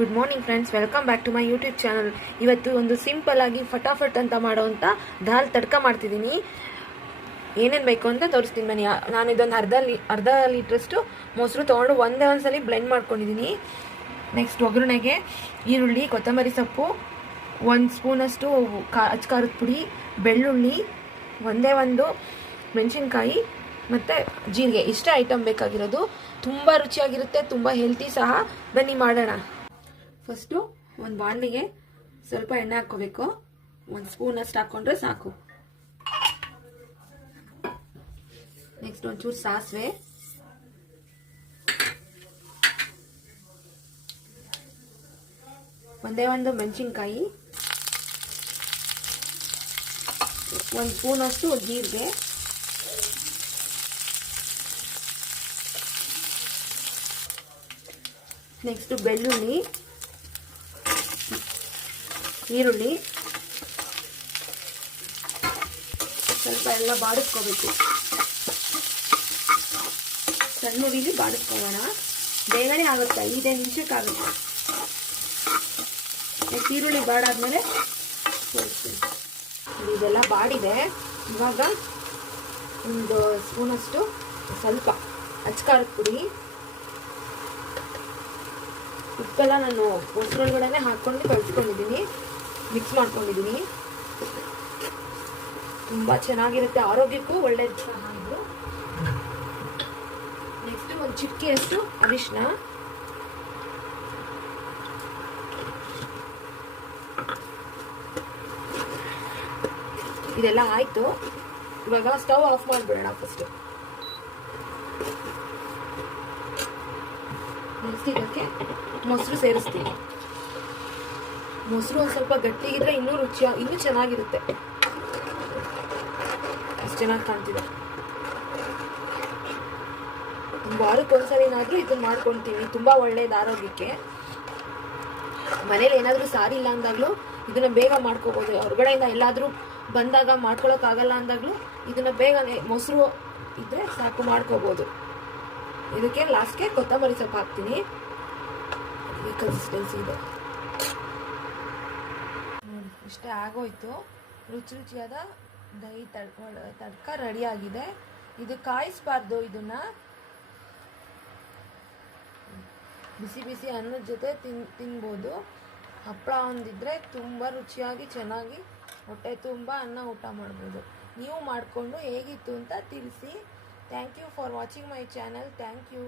Good morning friends, welcome back to my YouTube channel. ಇವತ್ತು ಒಂದು simple ಆಗಿ ಫಟಾಫಟ್ ಅಂತ ಮಾಡೋವಂಥ ದಾಲ್ ತಡ್ಕ ಮಾಡ್ತಿದ್ದೀನಿ. ಏನೇನು ಬೇಕು ಅಂತ ತೋರಿಸ್ತೀನಿ ಬನ್ನಿ. ನಾನು ಇದೊಂದು ಅರ್ಧ ಲೀಟ್ರಷ್ಟು ಮೊಸರು ತೊಗೊಂಡು ಒಂದ್ಸಲಿ ಬ್ಲೆಂಡ್ ಮಾಡ್ಕೊಂಡಿದ್ದೀನಿ. ನೆಕ್ಸ್ಟ್ ಒಗ್ಗರಣೆಗೆ ಈರುಳ್ಳಿ, ಕೊತ್ತಂಬರಿ ಸೊಪ್ಪು, 1 ಸ್ಪೂನಷ್ಟು ಅಚ್ಕಾರದ ಪುಡಿ, ಬೆಳ್ಳುಳ್ಳಿ, ಒಂದು ಮೆಣಸಿನ್ಕಾಯಿ ಮತ್ತು ಜೀರಿಗೆ. ಇಷ್ಟೇ ಐಟಮ್ ಬೇಕಾಗಿರೋದು. ತುಂಬ ರುಚಿಯಾಗಿರುತ್ತೆ, ತುಂಬ ಹೆಲ್ತಿ ಸಹ. ಬನ್ನಿ ಮಾಡೋಣ. ಫಸ್ಟು ಒಂದು ಬಾಣಲಿಗೆ ಸ್ವಲ್ಪ ಎಣ್ಣೆ ಹಾಕ್ಕೋಬೇಕು. 1 ಸ್ಪೂನಷ್ಟು ಹಾಕ್ಕೊಂಡ್ರೆ ಸಾಕು. ನೆಕ್ಸ್ಟ್ ಒಂಚೂರು ಸಾಸಿವೆ, ಒಂದು ಮೆಣಸಿನ್ಕಾಯಿ, 1 ಸ್ಪೂನಷ್ಟು ಜೀರಿಗೆ, ನೆಕ್ಸ್ಟ್ ಬೆಳ್ಳುಳ್ಳಿ, ಈರುಳ್ಳಿ ಸ್ವಲ್ಪ ಎಲ್ಲ ಬಾಡಿಸ್ಕೋಬೇಕು. ಸಣ್ಣ ಉರಿಲಿ ಬಾಡಿಸ್ಕೊಳ್ಳೋಣ. ಬೇಗನೆ ಆಗುತ್ತೆ, 5 ನಿಮಿಷಕ್ಕೆ ಆಗುತ್ತೆ. ನೆಕ್ಸ್ಟ್ ಈರುಳ್ಳಿ ಬಾಡಾದ್ಮೇಲೆ ತೋರಿಸ್ತೀನಿ. ಇದೆಲ್ಲ ಬಾಡಿದೆ. ಇವಾಗ 1 ಸ್ಪೂನಷ್ಟು ಸ್ವಲ್ಪ ಅಚ್ಕಾರದ ಪುಡಿ, ಉಪ್ಪೆಲ್ಲ ನಾನು ಮೊಸರೊಳಗಡೆ ಹಾಕ್ಕೊಂಡು ಕಳಿಸ್ಕೊಂಡಿದ್ದೀನಿ, ಮಿಕ್ಸ್ ಮಾಡ್ಕೊಂಡಿದ್ದೀನಿ. ತುಂಬ ಚೆನ್ನಾಗಿರುತ್ತೆ, ಆರೋಗ್ಯಕ್ಕೂ ಒಳ್ಳೇದು ಸಹ ಇದು. ನೆಕ್ಸ್ಟ್ 1 ಚಿಟಿಕೆಯಷ್ಟು ಅರಿಶಿನ, ಇದೆಲ್ಲ ಆಯ್ತು. ಇವಾಗ ಸ್ಟವ್ ಆಫ್ ಮಾಡಿಬಿಡೋಣ ಫಸ್ಟ್. ನೆಕ್ಸ್ಟ್ ಇದಕ್ಕೆ ಮೊಸರು ಸೇರಿಸ್ತೀನಿ. ಮೊಸರು ಒಂದು ಸ್ವಲ್ಪ ಗಟ್ಟಿಗಿದ್ರೆ ಇನ್ನೂ ಚೆನ್ನಾಗಿರುತ್ತೆ. ಅಷ್ಟು ಚೆನ್ನಾಗಿ ಕಾಣ್ತಿದೆ. ವಾರಕ್ಕೆ ಒಂದ್ಸರಿನಾದ್ರೂ ಇದನ್ನ ಮಾಡ್ಕೊಳ್ತೀವಿ, ತುಂಬಾ ಒಳ್ಳೇದು ಆರೋಗ್ಯಕ್ಕೆ. ಮನೇಲಿ ಏನಾದರೂ ಸಾರಿ ಇಲ್ಲ ಅಂದಾಗ್ಲೂ ಇದನ್ನ ಬೇಗ ಮಾಡ್ಕೋಬಹುದು. ಹೊರಗಡೆಯಿಂದ ಎಲ್ಲಾದ್ರೂ ಬಂದಾಗ ಮಾಡ್ಕೊಳಕ್ ಆಗಲ್ಲ ಅಂದಾಗ್ಲೂ ಇದನ್ನ ಬೇಗ ಮೊಸರು ಇದ್ರೆ ಸಾಕು ಮಾಡ್ಕೋಬಹುದು. ಇದಕ್ಕೆ ಲಾಸ್ಟ್ಗೆ ಕೊತ್ತಂಬರಿ ಸೊಪ್ಪು ಹಾಕ್ತೀನಿ. ಈ ಕನ್ಸಿಸ್ಟೆನ್ಸಿ ಇದೆ. ಇಷ್ಟೇ ಆಗೋಯ್ತು. ರುಚಿಯಾದ ದಹಿ ತಡ್ಕ ರೆಡಿ ಆಗಿದೆ. ಇದು ಕಾಯಿಸ್ಬಾರ್ದು. ಇದನ್ನ ಬಿಸಿ ಬಿಸಿ ಅನ್ನದ ಜೊತೆ ತಿನ್ಬೋದು. ಹಪ್ಪಳ ಒಂದಿದ್ರೆ ತುಂಬ ರುಚಿಯಾಗಿ ಚೆನ್ನಾಗಿ ಹೊಟ್ಟೆ ತುಂಬ ಅನ್ನ ಊಟ ಮಾಡ್ಬೋದು. ನೀವು ಮಾಡಿಕೊಂಡು ಹೇಗಿತ್ತು ಅಂತ ತಿಳಿಸಿ. Thank you for watching my channel. Thank you.